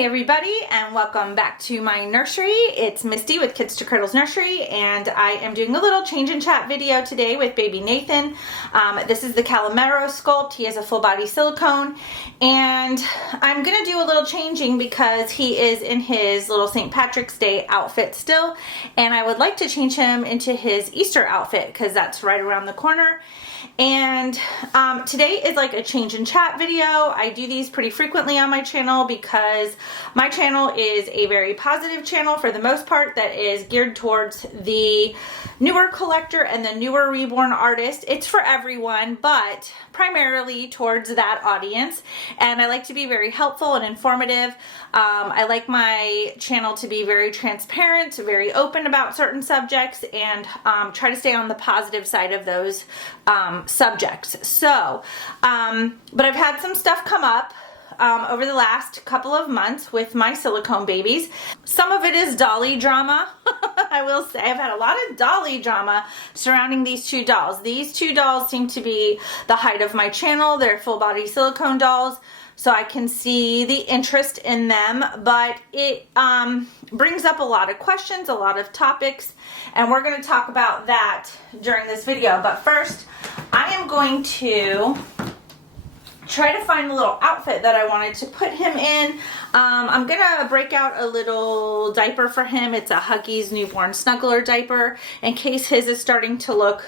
Hey everybody, and welcome back to my nursery. It's Misty with Kids to Cradles Nursery, and I am doing a little change and chat video today with baby Nathan. This is the Calimero sculpt. He has a full body silicone, and I'm gonna do a little changing because he is in his little St. Patrick's Day outfit still, and I would like to change him into his Easter outfit because that's right around the corner. And today is like a change and chat video. I do these pretty frequently on my channel because my channel is a very positive channel for the most part that is geared towards the newer collector and the newer reborn artist. It's for everyone, but primarily towards that audience. And I like to be very helpful and informative. I like my channel to be very transparent, very open about certain subjects, and try to stay on the positive side of those subjects. So, but I've had some stuff come up over the last couple of months with my silicone babies. Some of it is dolly drama. I will say I've had a lot of dolly drama surrounding these two dolls. These two dolls seem to be the height of my channel. They're full body silicone dolls, so I can see the interest in them, but it brings up a lot of questions, a lot of topics, and we're going to talk about that during this video. But first, I am going to try to find a little outfit that I wanted to put him in. I'm gonna break out a little diaper for him. It's a Huggies newborn snuggler diaper in case his is starting to look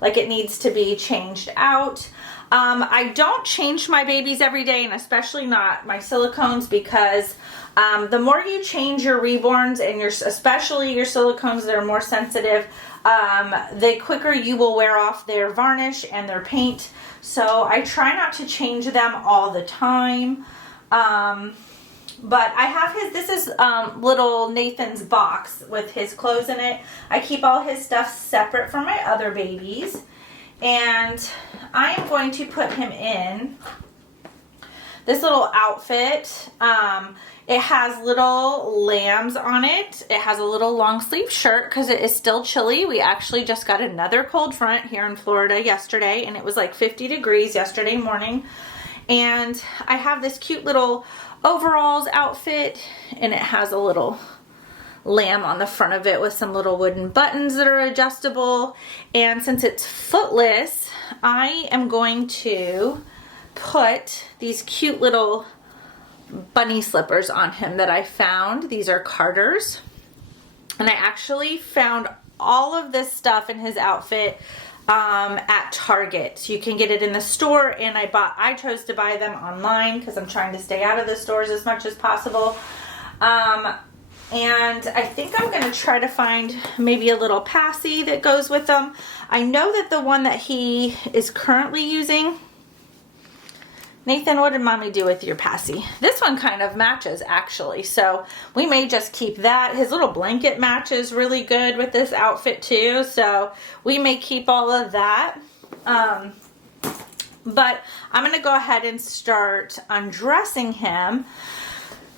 like it needs to be changed out. I don't change my babies every day, and especially not my silicones, because the more you change your reborns and especially your silicones that are more sensitive, the quicker you will wear off their varnish and their paint. So I try not to change them all the time. But I have this is little Nathan's box with his clothes in it. I keep all his stuff separate from my other babies. And I am going to put him in this little outfit. It has little lambs on it. It has a little long sleeve shirt because it is still chilly. We actually just got another cold front here in Florida yesterday, and it was like 50 degrees yesterday morning. And I have this cute little overalls outfit, and it has a little lamb on the front of it with some little wooden buttons that are adjustable. And since it's footless, I am going to put these cute little bunny slippers on him that I found. These are Carter's, and I actually found all of this stuff in his outfit at Target. So you can get it in the store, and I chose to buy them online because I'm trying to stay out of the stores as much as possible. And I think I'm going to try to find maybe a little passy that goes with them. I know that the one that he is currently using, Nathan, what did mommy do with your passy? This one kind of matches actually, so we may just keep that. His little blanket matches really good with this outfit too, so we may keep all of that. But I'm going to go ahead and start undressing him.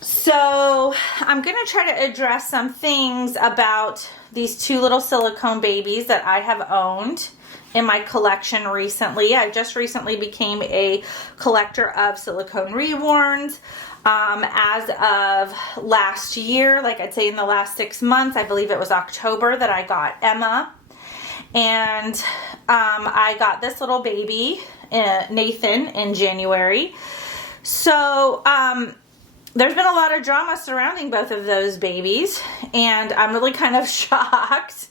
So I'm going to try to address some things about these two little silicone babies that I have owned in my collection recently. I just recently became a collector of silicone reborns. As of last year, like I'd say in the last 6 months, I believe it was October that I got Emma. And I got this little baby, Nathan, in January. So there's been a lot of drama surrounding both of those babies, and I'm really kind of shocked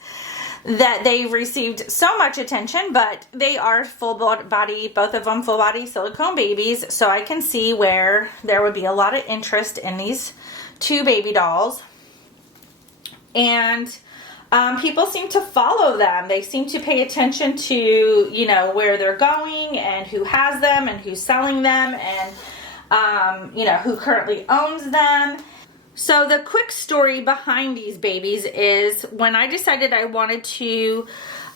that they've received so much attention, but they are full body, both of them full body silicone babies, so I can see where there would be a lot of interest in these two baby dolls. And people seem to follow them. They seem to pay attention to, you know, where they're going and who has them and who's selling them, and you know, who currently owns them. So the quick story behind these babies is when I decided I wanted to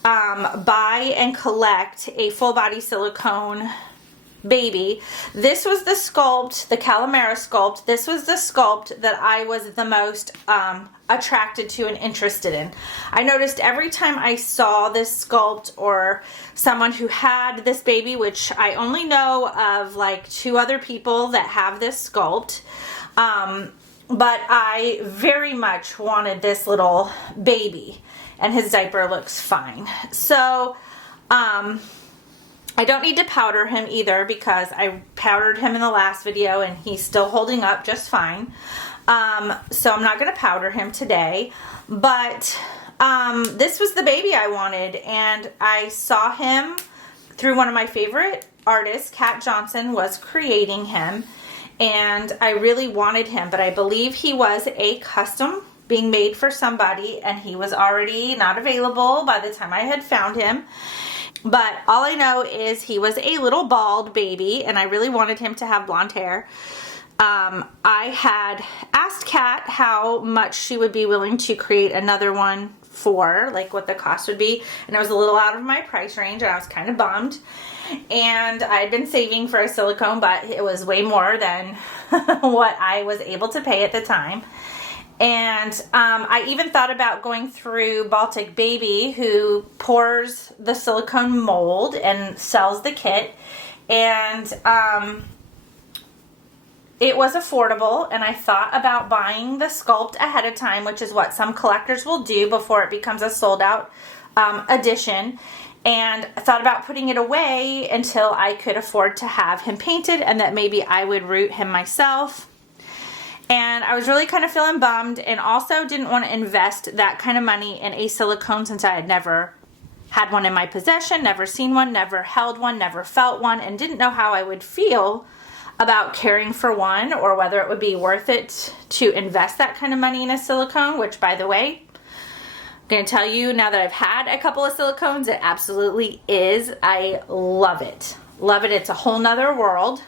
buy and collect a full body silicone baby, this was the sculpt, the Calimero sculpt. This was the sculpt that I was the most attracted to and interested in. I noticed every time I saw this sculpt or someone who had this baby, which I only know of like 2 other people that have this sculpt, but I very much wanted this little baby, and his diaper looks fine. So I don't need to powder him either because I powdered him in the last video and he's still holding up just fine. So I'm not going to powder him today, but this was the baby I wanted, and I saw him through one of my favorite artists. Kat Johnson was creating him, and I really wanted him, but I believe he was a custom being made for somebody, and he was already not available by the time I had found him. But all I know is he was a little bald baby, and I really wanted him to have blonde hair. I had asked Kat how much she would be willing to create another one for, like what the cost would be, and it was a little out of my price range, and I was kind of bummed. And I had been saving for a silicone, but it was way more than what I was able to pay at the time. And I even thought about going through Baltic Baby, who pours the silicone mold and sells the kit. And it was affordable, and I thought about buying the sculpt ahead of time, which is what some collectors will do before it becomes a sold out edition. And I thought about putting it away until I could afford to have him painted, and that maybe I would root him myself. And I was really kind of feeling bummed, and also didn't want to invest that kind of money in a silicone since I had never had one in my possession, never seen one, never held one, never felt one, and didn't know how I would feel about caring for one, or whether it would be worth it to invest that kind of money in a silicone, which, by the way, I'm going to tell you now that I've had a couple of silicones, it absolutely is. I love it. Love it. It's a whole nother world.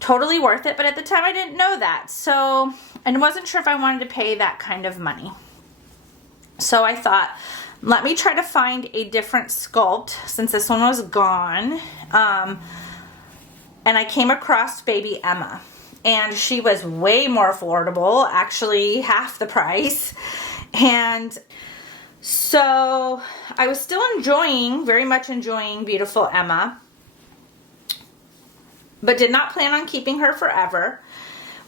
Totally worth it, but at the time I didn't know that, so, and wasn't sure if I wanted to pay that kind of money. So I thought, let me try to find a different sculpt since this one was gone. And I came across baby Emma, and she was way more affordable, actually half the price. And so I was still very much enjoying beautiful Emma, but did not plan on keeping her forever.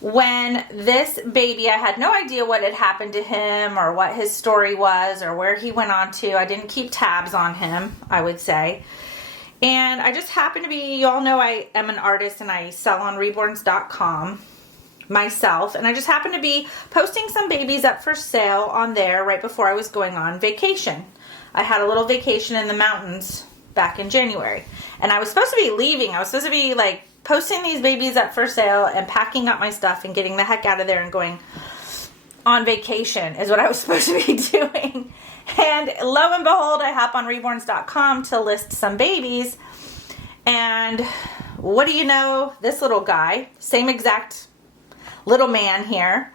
When this baby, I had no idea what had happened to him or what his story was or where he went on to. I didn't keep tabs on him, I would say. And I just happened to be, you all know I am an artist and I sell on reborns.com myself. And I just happened to be posting some babies up for sale on there right before I was going on vacation. I had a little vacation in the mountains back in January. And I was supposed to be leaving. I was supposed to be like posting these babies up for sale and packing up my stuff and getting the heck out of there and going on vacation is what I was supposed to be doing. And lo and behold, I hop on reborns.com to list some babies. And what do you know? This little guy, same exact little man here,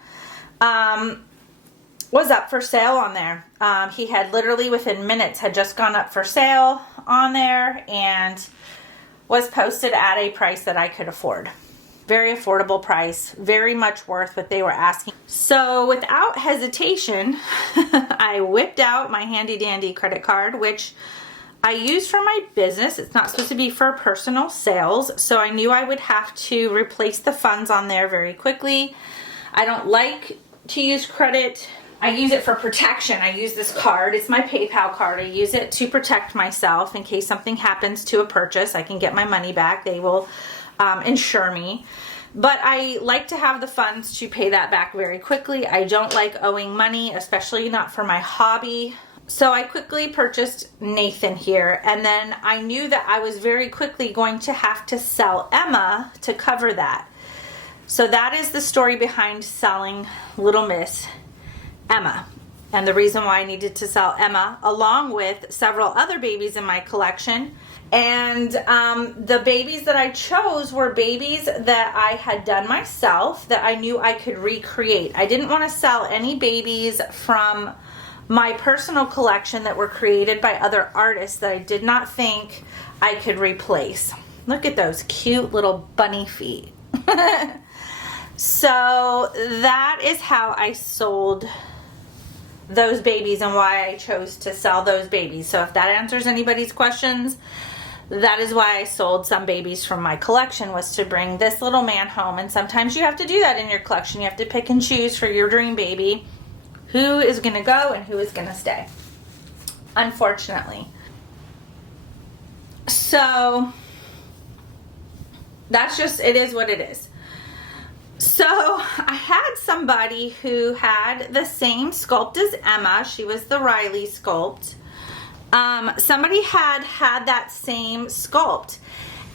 was up for sale on there. He had literally within minutes had just gone up for sale on there and was posted at a price that I could afford. Very affordable price, very much worth what they were asking. So without hesitation, I whipped out my handy dandy credit card, which I use for my business. It's not supposed to be for personal sales, so I knew I would have to replace the funds on there very quickly. I don't like to use credit. I use it for protection. I use this card. It's my PayPal card. I use it to protect myself in case something happens to a purchase. I can get my money back. They will insure me. But I like to have the funds to pay that back very quickly. I don't like owing money, especially not for my hobby. So I quickly purchased Nathan here, and then I knew that I was very quickly going to have to sell Emma to cover that. So that is the story behind selling Little Miss Emma, and the reason why I needed to sell Emma along with several other babies in my collection. And the babies that I chose were babies that I had done myself that I knew I could recreate. I didn't want to sell any babies from my personal collection that were created by other artists that I did not think I could replace. Look at those cute little bunny feet. So that is how I sold those babies and why I chose to sell those babies. So if that answers anybody's questions, That is why I sold some babies from my collection, was to bring this little man home. And sometimes you have to do that in your collection. You have to pick and choose for your dream baby who is going to go and who is going to stay, unfortunately. So that's just, it is what it is. So I had somebody who had the same sculpt as Emma. She was the Riley sculpt. Somebody had that same sculpt,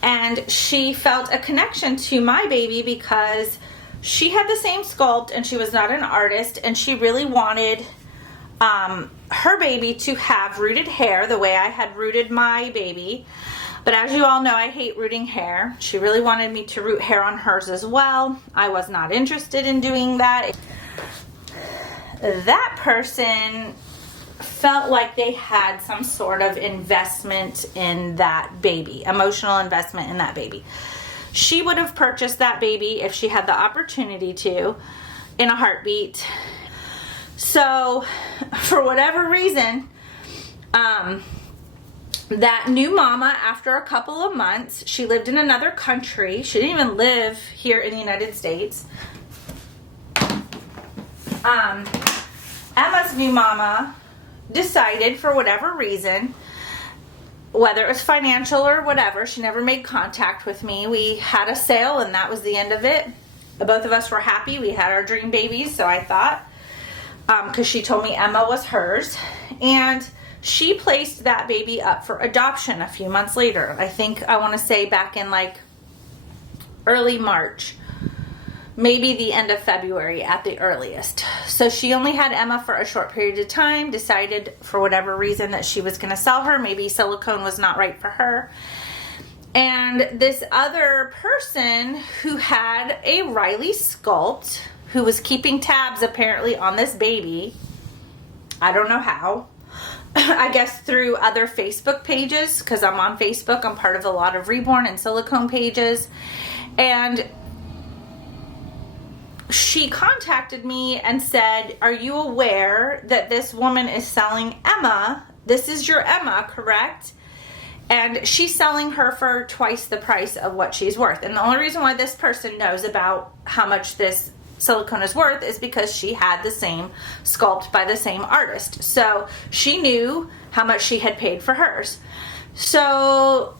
and she felt a connection to my baby because she had the same sculpt and she was not an artist, and she really wanted her baby to have rooted hair the way I had rooted my baby. But as you all know, I hate rooting hair. She really wanted me to root hair on hers as well. I was not interested in doing that. That person felt like they had some sort of investment in that baby, emotional investment in that baby. She would have purchased that baby if she had the opportunity to, in a heartbeat. So for whatever reason, that new mama, after a couple of months, she lived in another country. She didn't even live here in the United States. Emma's new mama decided, for whatever reason, whether it was financial or whatever, she never made contact with me. We had a sale and that was the end of it. Both of us were happy. We had our dream babies, so I thought, because she told me Emma was hers. And she placed that baby up for adoption a few months later. I think, I want to say back in like early March, maybe the end of February at the earliest. So she only had Emma for a short period of time, decided for whatever reason that she was going to sell her. Maybe silicone was not right for her. And this other person who had a Riley sculpt, who was keeping tabs apparently on this baby, I don't know how, I guess through other Facebook pages, because I'm on Facebook. I'm part of a lot of Reborn and Silicone pages. And she contacted me and said, are you aware that this woman is selling Emma? This is your Emma, correct? And she's selling her for twice the price of what she's worth. And the only reason why this person knows about how much this silicone is worth is because she had the same sculpt by the same artist. So she knew how much she had paid for hers. So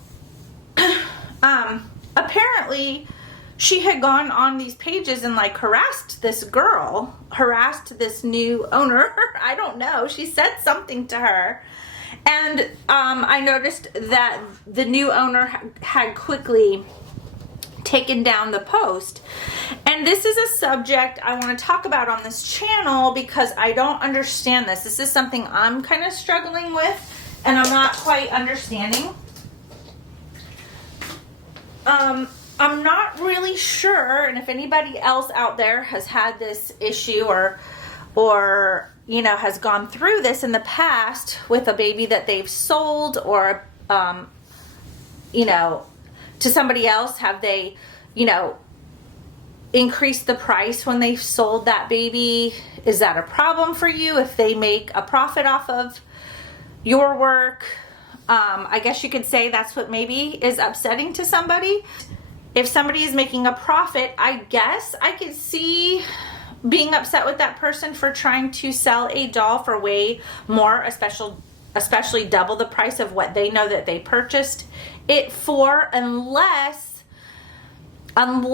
apparently she had gone on these pages and like harassed this girl, harassed this new owner. I don't know. She said something to her. And I noticed that the new owner had quickly taken down the post. And this is a subject I want to talk about on this channel because I don't understand this. This is something I'm kind of struggling with and I'm not quite understanding. I'm not really sure, and if anybody else out there has had this issue or you know, has gone through this in the past with a baby that they've sold or you know, to somebody else, have they, you know, increased the price when they've sold that baby? Is that a problem for you if they make a profit off of your work? I guess you could say that's what maybe is upsetting to somebody. If somebody is making a profit, I guess I could see being upset with that person for trying to sell a doll for way more, especially double the price of what they know that they purchased it for, unless, and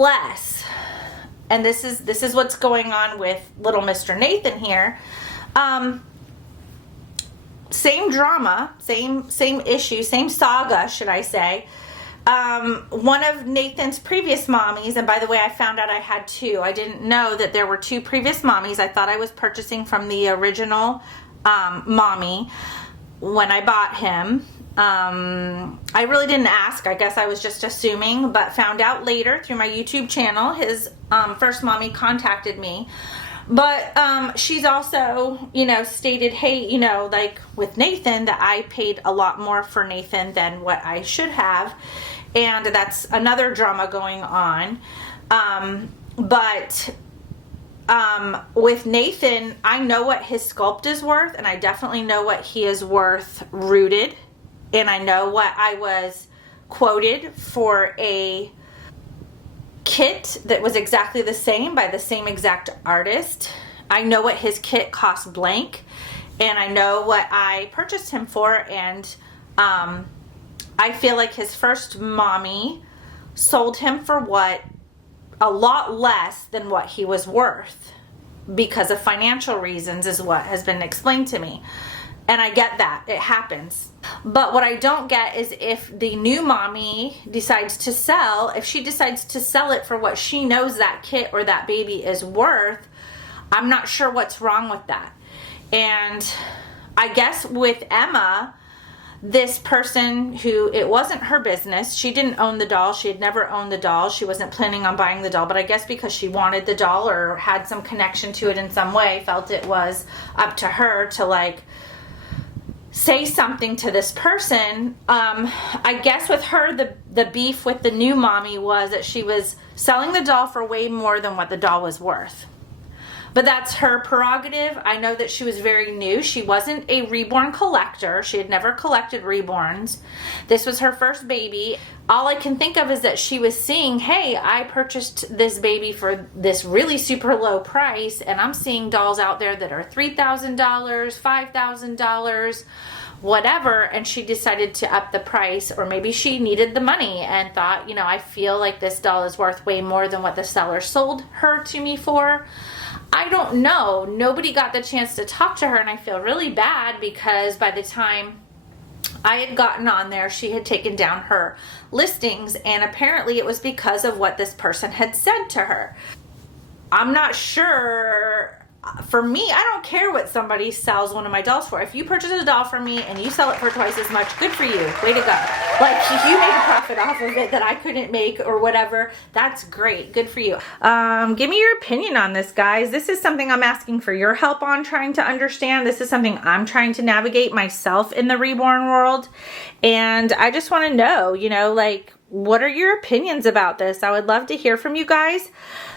this is what's going on with little Mr. Nathan here. Same drama, same issue, same saga, should I say. One of Nathan's previous mommies, and by the way, I found out I had two. I didn't know that there were two previous mommies. I thought I was purchasing from the original mommy when I bought him. I really didn't ask. I guess I was just assuming, but found out later through my YouTube channel. His first mommy contacted me. But she's also, you know, stated, hey, you know, like with Nathan, that I paid a lot more for Nathan than what I should have. And that's another drama going on. But with Nathan, I know what his sculpt is worth, and I definitely know what he is worth rooted. And I know what I was quoted for a kit that was exactly the same by the same exact artist. I know what his kit cost blank, and I know what I purchased him for, and I feel like his first mommy sold him for a lot less than what he was worth because of financial reasons, is what has been explained to me. And I get that. It happens. But what I don't get is if the new mommy decides to sell, if she decides to sell it for what she knows that kit or that baby is worth, I'm not sure what's wrong with that. And I guess with Emma, this person who, it wasn't her business. She didn't own the doll. She had never owned the doll. She wasn't planning on buying the doll, but I guess because she wanted the doll or had some connection to it in some way, felt it was up to her to like say something to this person. I guess with her, the beef with the new mommy was that she was selling the doll for way more than what the doll was worth. But that's her prerogative. I know that she was very new. She wasn't a reborn collector. She had never collected reborns. This was her first baby. All I can think of is that she was seeing, hey, I purchased this baby for this really super low price, and I'm seeing dolls out there that are $3,000, $5,000, whatever, and she decided to up the price, or maybe she needed the money and thought, you know, I feel like this doll is worth way more than what the seller sold her to me for. I don't know. Nobody got the chance to talk to her, and I feel really bad because by the time I had gotten on there, she had taken down her listings, and apparently it was because of what this person had said to her. I'm not sure. For me, I don't care what somebody sells one of my dolls for. If you purchase a doll from me and you sell it for twice as much, good for you. Way to go. Like, if you make a profit off of it that I couldn't make or whatever, that's great. Good for you. Give me your opinion on this, guys. This is something I'm asking for your help on trying to understand. This is something I'm trying to navigate myself in the reborn world. And I just want to know, you know, like, what are your opinions about this? I would love to hear from you guys.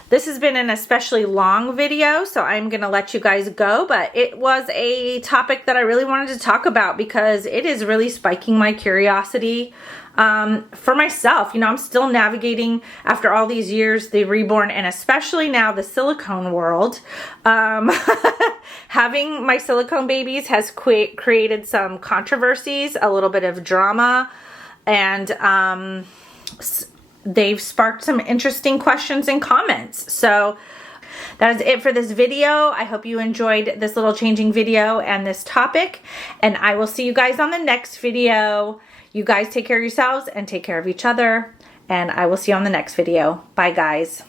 This has been an especially long video, so I'm going to let you guys go, but it was a topic that I really wanted to talk about because it is really spiking my curiosity for myself. You know, I'm still navigating, after all these years, the reborn and especially now the silicone world. Having my silicone babies has created some controversies, a little bit of drama, and they've sparked some interesting questions and comments. So that is it for this video. I hope you enjoyed this little changing video and this topic, and I will see you guys on the next video. You guys take care of yourselves and take care of each other, and I will see you on the next video. Bye, guys.